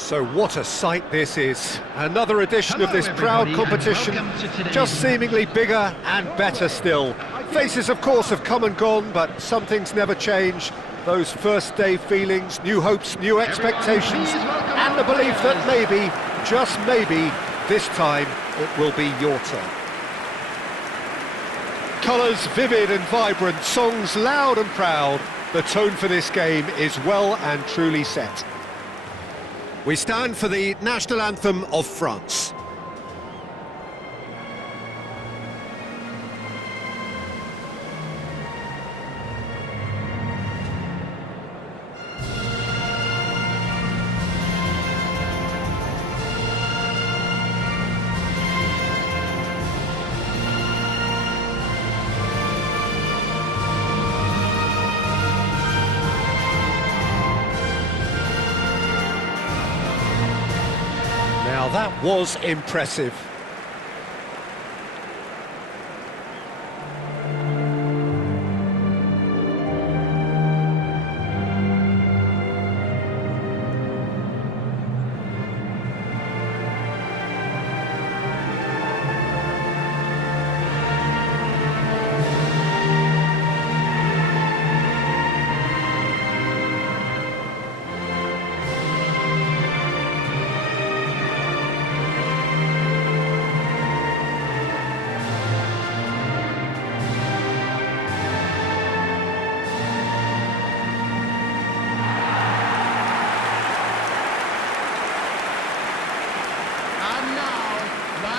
So what a sight this is. Another edition of this proud competition, just seemingly bigger and better still. Faces, of course, have come and gone, but some things never change. Those first day feelings, new hopes, new expectations, and the belief that maybe, just maybe, this time it will be your turn. Colours vivid and vibrant, songs loud and proud. The tone for this game is well and truly set. We stand for the national anthem of France. Now that was impressive.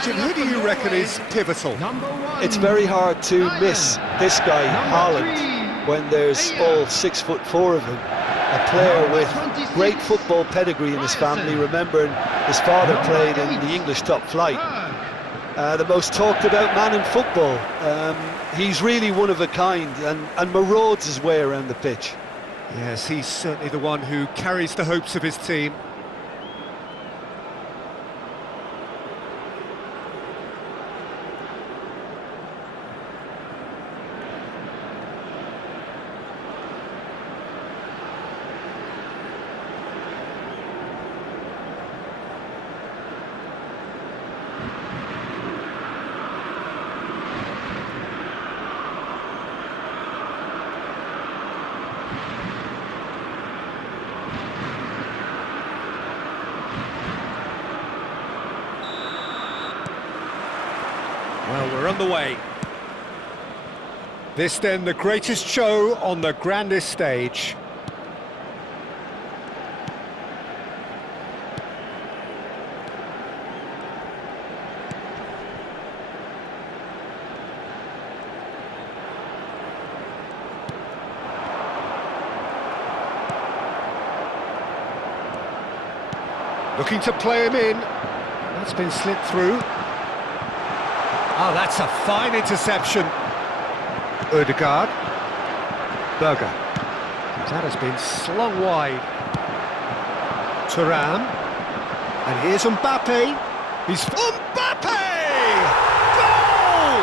Jim, who do you reckon is pivotal? It's very hard to miss this guy, Haaland, when there's all 6'4" of him. A player with great football pedigree in his family, remembering his father played in the English top flight. The most talked about man in football. He's really one of a kind and marauds his way around the pitch. Yes, he's certainly the one who carries the hopes of his team. Well, we're on the way. This then, the greatest show on the grandest stage. Looking to play him in. That's been slipped through. Oh, that's a fine interception. Ødegaard. Berger. That has been slung wide. Thuram. And here's Mbappe. He's... Mbappe! Goal!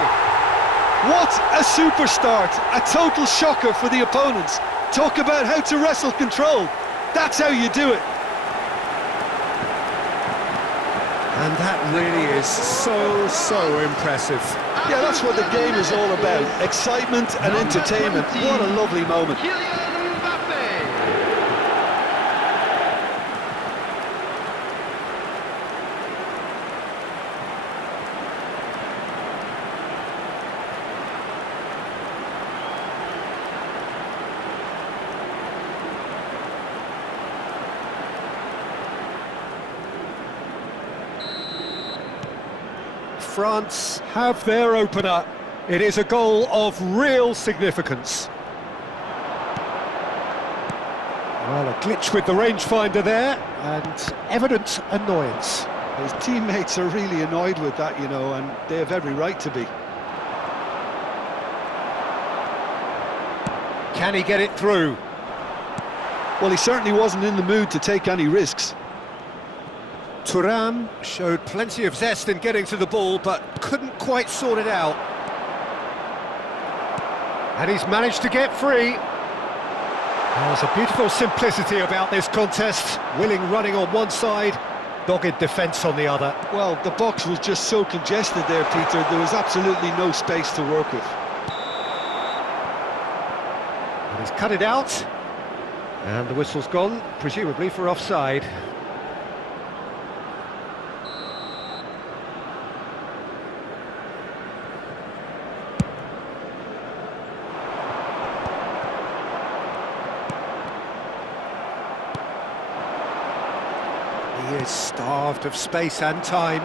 What a super start! A total shocker for the opponents. Talk about how to wrestle control. That's how you do it. And that really is so impressive. Yeah, that's what the game is all about. Excitement and entertainment. What a lovely moment. France have their opener. It is a goal of real significance. Well, a glitch with the rangefinder there, and evident annoyance. His teammates are really annoyed with that, you know, and they have every right to be. Can he get it through? Well, he certainly wasn't in the mood to take any risks. Thuram showed plenty of zest in getting to the ball, but couldn't quite sort it out. And he's managed to get free. There's a beautiful simplicity about this contest. Willing running on one side, dogged defence on the other. Well, the box was just so congested there, Peter. There was absolutely no space to work with. And he's cut it out. And the whistle's gone, presumably for offside. He is starved of space and time.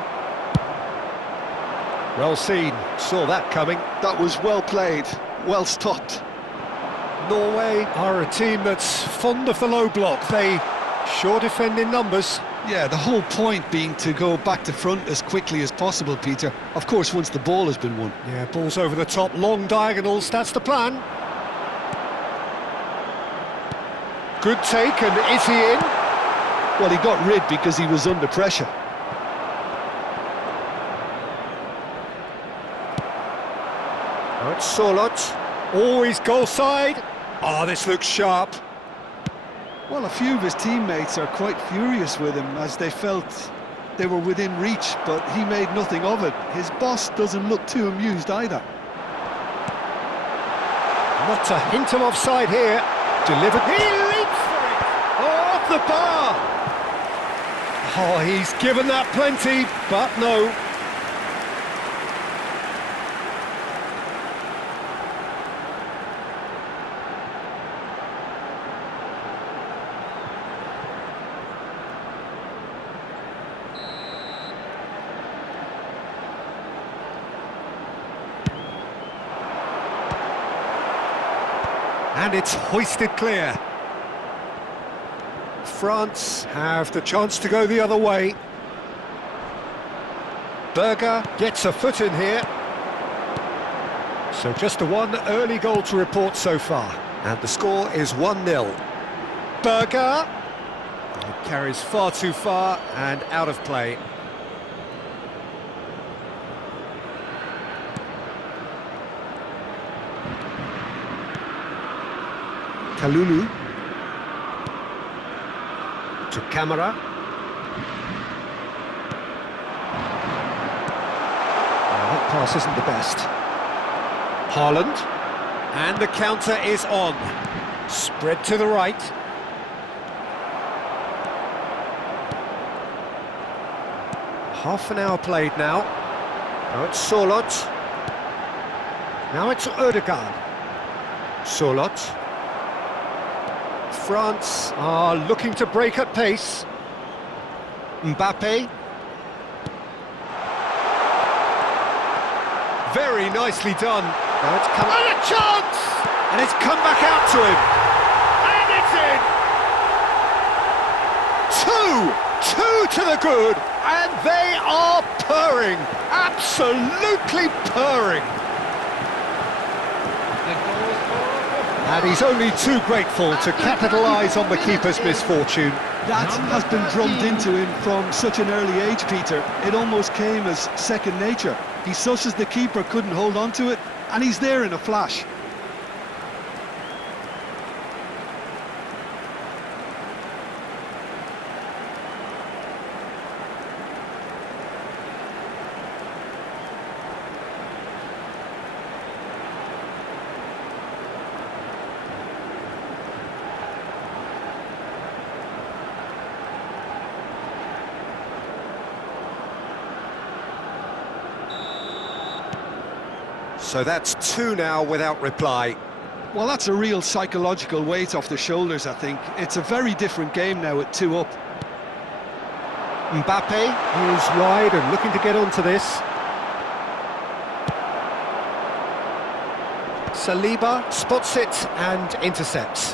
Well seen, saw that coming. That was well played, well stopped. Norway are a team that's fond of the low block. They sure defend in numbers. Yeah, the whole point being to go back to front as quickly as possible, Peter. Of course, once the ball has been won. Yeah, balls over the top, long diagonals, that's the plan. Good take, and is he in? Well, he got rid because he was under pressure. Oh, it's Sorloth. Always goal side. Oh, this looks sharp. Well, a few of his teammates are quite furious with him as they felt they were within reach, but he made nothing of it. His boss doesn't look too amused either. Not a hint of offside here. Delivered. He leaps for it. Oh, off the bar. Oh, he's given that plenty, but no. And it's hoisted clear. France have the chance to go the other way. Berger gets a foot in here. So just the one early goal to report so far. And the score is 1-0. Berger carries far too far and out of play. Kalulu to Camara. That pass isn't the best. Haaland, and the counter is on. Spread to the right. Half an hour played now. Now it's Sorloth. Now it's Ødegaard. Sorloth. France are looking to break at pace. Mbappe. Very nicely done. Now it's come and a chance! And it's come back out to him. And it's in! Two to the good, and they are purring. Absolutely purring. And he's only too grateful to capitalise on the keeper's misfortune. That has been drummed into him from such an early age, Peter. It almost came as second nature. He susses the keeper couldn't hold on to it, and he's there in a flash. So that's two now without reply. Well, that's a real psychological weight off the shoulders, I think. It's a very different game now at 2 up. Mbappe is wide and looking to get onto this. Saliba spots it and intercepts.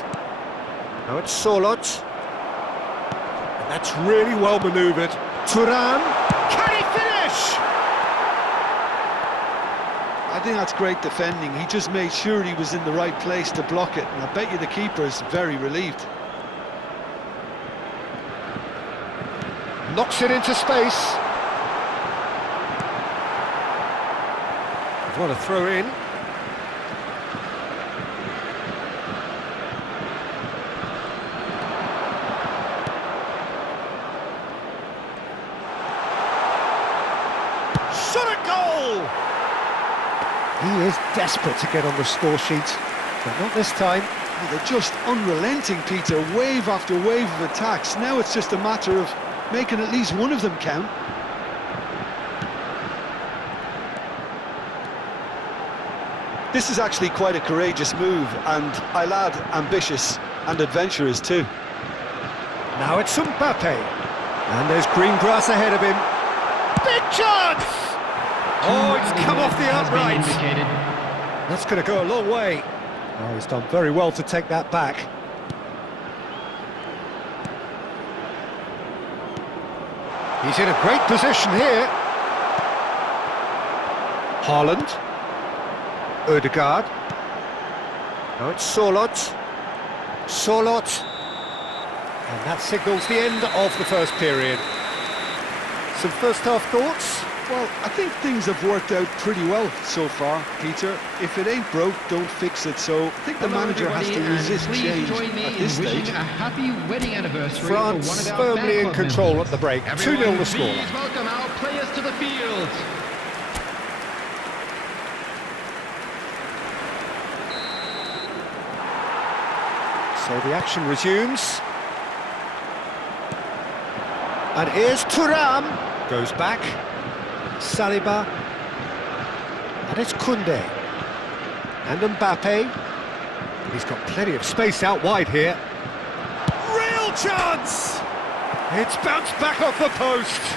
Now it's Sorloth. And that's really well manoeuvred. Thuram, can he finish? I think that's great defending. He just made sure he was in the right place to block it, and I bet you the keeper is very relieved. Knocks it into space. What a throw in. Shot at goal! He is desperate to get on the score sheet, but not this time. Oh, they're just unrelenting, Peter. Wave after wave of attacks. Now it's just a matter of making at least one of them count. This is actually quite a courageous move, and I'll add ambitious and adventurous too. Now it's Mbappe, and there's green grass ahead of him. Big chance! Oh, it's come off the outright. That's going to go a long way. Oh, he's done very well to take that back. He's in a great position here. Haaland. Ødegaard. Now it's Sorloth. Sorloth. And that signals the end of the first period. Some first-half thoughts? Well, I think things have worked out pretty well so far, Peter. If it ain't broke, don't fix it. So I think the manager has to resist change at this stage. A happy wedding anniversary France for one of our firmly in fan club control members. at the break. 2-0 Everyone, the score. please welcome our players to the field. So the action resumes. And here's Thuram. Goes back. Saliba. And it's Koundé. And Mbappe. He's got plenty of space out wide here. Real chance! It's bounced back off the post.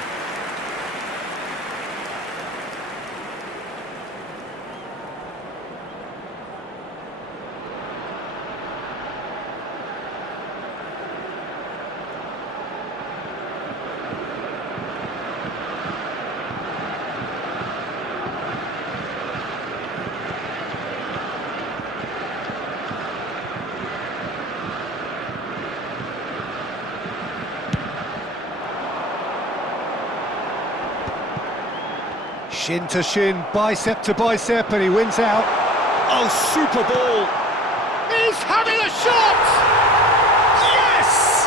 Shin to shin, bicep to bicep, and he wins out. Oh, super ball! He's having a shot! Yes!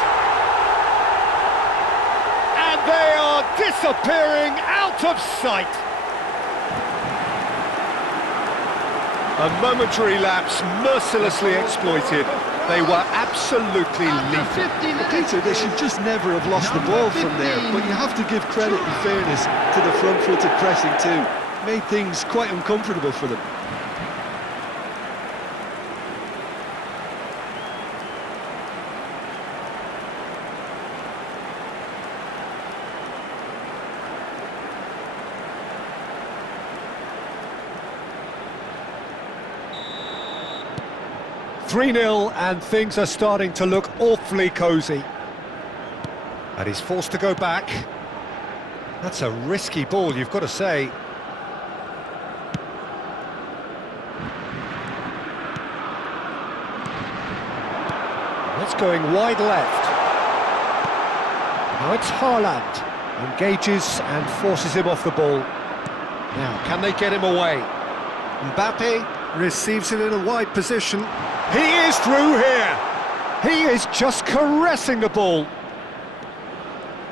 And they are disappearing out of sight. A momentary lapse, mercilessly exploited. They were absolutely lethal. Peter, they should just never have lost the ball from there, but you have to give credit and fairness to the front-footed pressing too. Made things quite uncomfortable for them. "3-0 and things are starting to look awfully cosy. And he's forced to go back. That's a risky ball, you've got to say. That's going wide left. Now it's Haaland. Engages and forces him off the ball. Now, can they get him away? Mbappe receives it in a wide position. He is through here. He is just caressing the ball.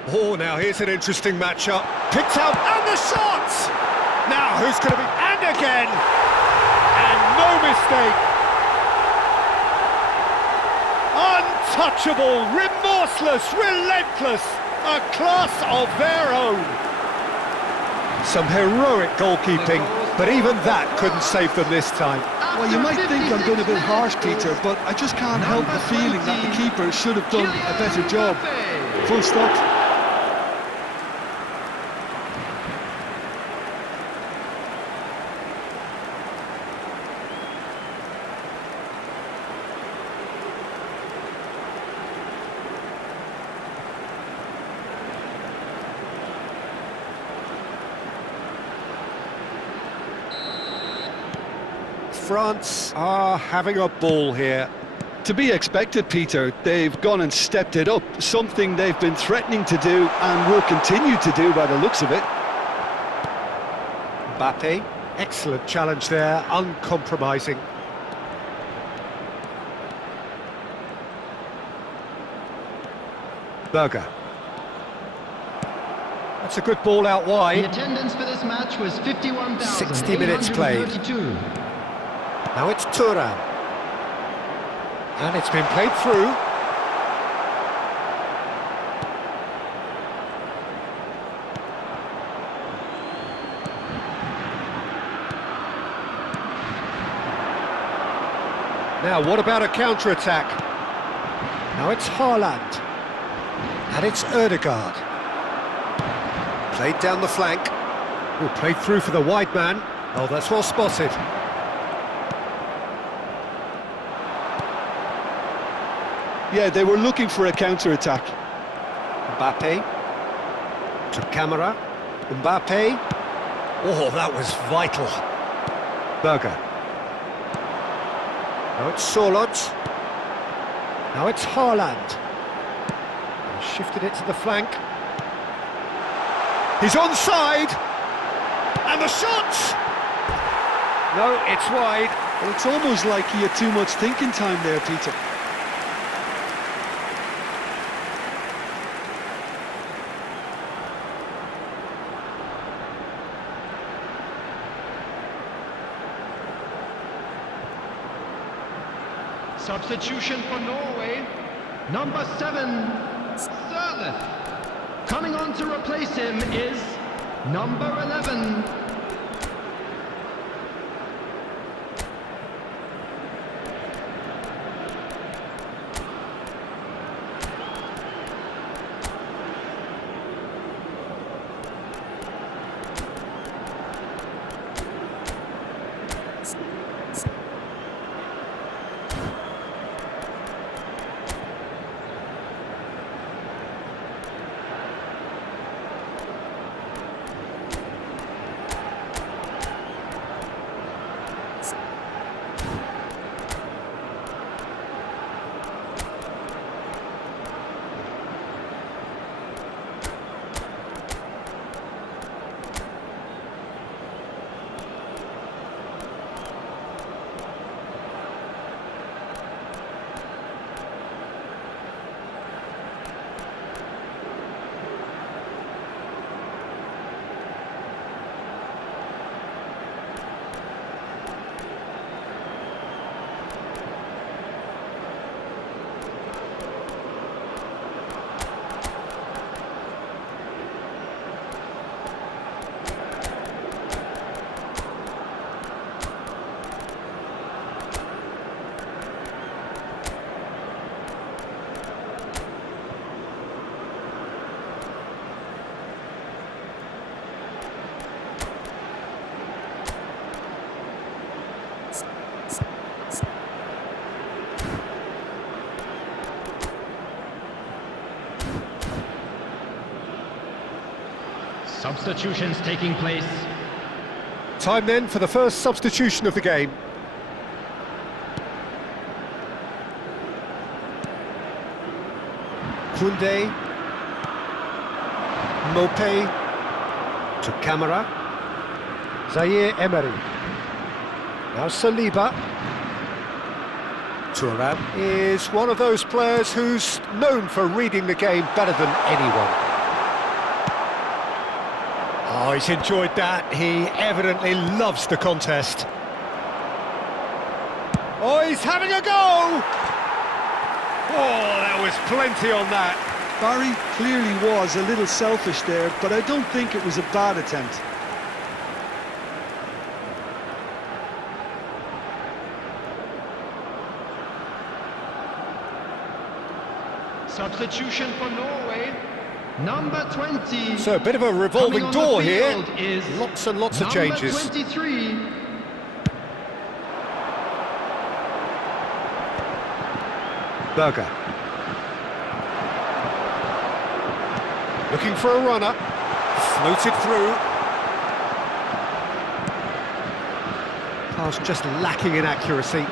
Oh, now here's an interesting matchup. Picked out, and the shot! Now, who's going to be... And again! And no mistake! Untouchable, remorseless, relentless, a class of their own. Some heroic goalkeeping, but even that couldn't save them this time. Well, you might think I'm being a bit harsh, Peter, but I just can't help the feeling that the keeper should have done a better job. Full stop. France are having a ball here. To be expected, Peter. They've gone and stepped it up, something they've been threatening to do and will continue to do by the looks of it. Mbappe, excellent challenge there, uncompromising. Berger. That's a good ball out The wide. attendance for this match was 60 minutes played. 51,832. Now it's Thuram. And it's been played through. Now, what about a counter-attack? Now it's Haaland. And it's Ødegaard. Played down the flank. Oh, played through for the wide man. Oh, that's well spotted. Yeah, they were looking for a counter-attack. Mbappe. To Camara. Mbappe. Oh, that was vital. Berger. Now it's Sorloth. Now it's Haaland. Shifted it to the flank. He's onside. And the shot! No, it's wide. Well, it's almost like he had too much thinking time there, Peter. Substitution for Norway, number 7, Sørloth. Coming on to replace him is number 11. Substitutions taking place. Time then for the first substitution of the game. Koundé. Mopé. To Camara. Zaire Emery. Now Saliba. Thuram is one of those players who's known for reading the game better than anyone. Oh, he's enjoyed that. He evidently loves the contest. Oh, he's having a go! Oh, there was plenty on that. Barry clearly was a little selfish there, but I don't think it was a bad attempt. Substitution for Norway, number 20. So a bit of a revolving Coming on the door here. field is Lots and lots of changes. Number 23. Berger. Looking for a runner. Floated through. Pass just lacking in accuracy.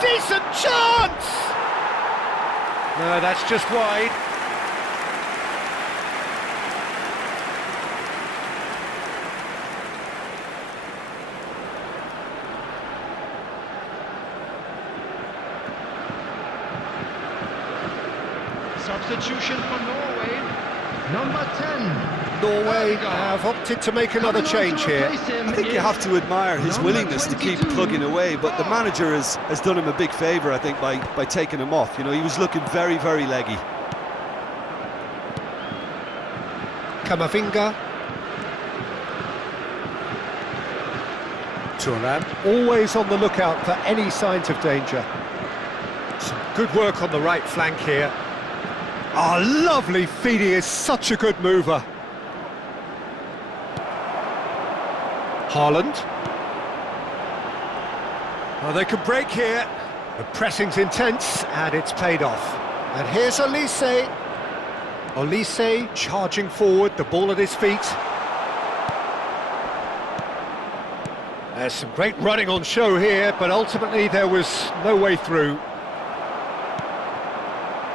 Decent chance! No, that's just wide. Substitution for Norway. Number 10. Norway have opted to make another change here. I think you have to admire his willingness to keep plugging away, but the manager has done him a big favour, I think, by taking him off. You know, he was looking very, very leggy. Camavinga. Thuram, always on the lookout for any signs of danger. Some good work on the right flank here. Ah, lovely feed, he is such a good mover. Haaland. Oh, they could break here. The pressing's intense, and it's paid off. And here's Olise. Olise charging forward, the ball at his feet. There's some great running on show here, but ultimately there was no way through.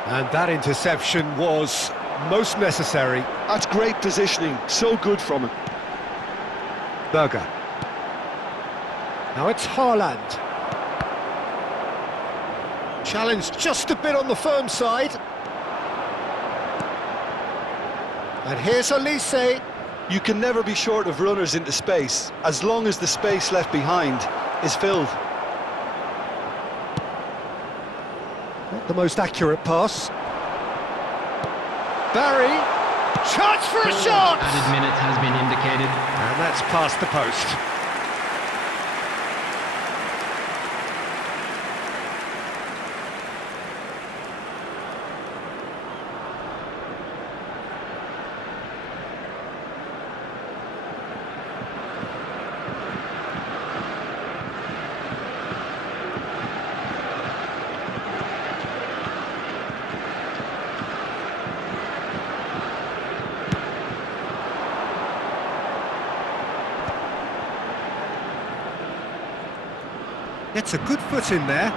And that interception was most necessary. That's great positioning, so good from him. Berger. Now it's Haaland. Challenge just a bit on the firm side. And here's Olise. You can never be short of runners into space, as long as the space left behind is filled. Not the most accurate pass. Barry. Chance for a shot! Added minute has been indicated. And that's past the post. Gets a good foot in there,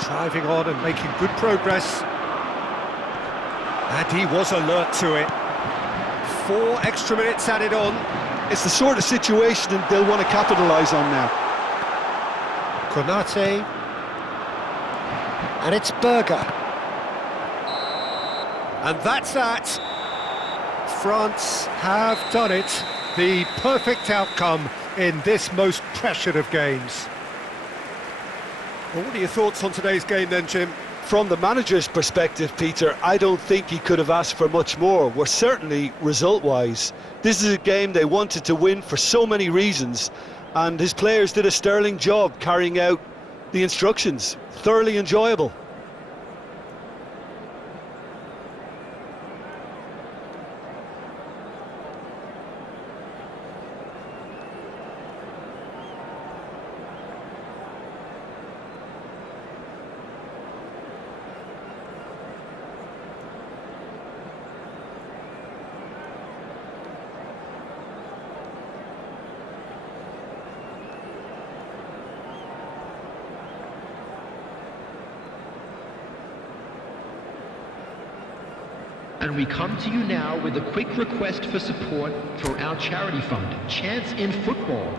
driving on and making good progress. And he was alert to it. 4 extra minutes added on. It's the sort of situation that they'll want to capitalise on now. Konate. And it's Berger. And that's that. France have done it. The perfect outcome in this most pressured of games. Well, what are your thoughts on today's game then, Jim? From the manager's perspective, Peter, I don't think he could have asked for much more. Well, certainly result-wise. This is a game they wanted to win for so many reasons, and his players did a sterling job carrying out the instructions. Thoroughly enjoyable. And we come to you now with a quick request for support for our charity fund, Chance in Football.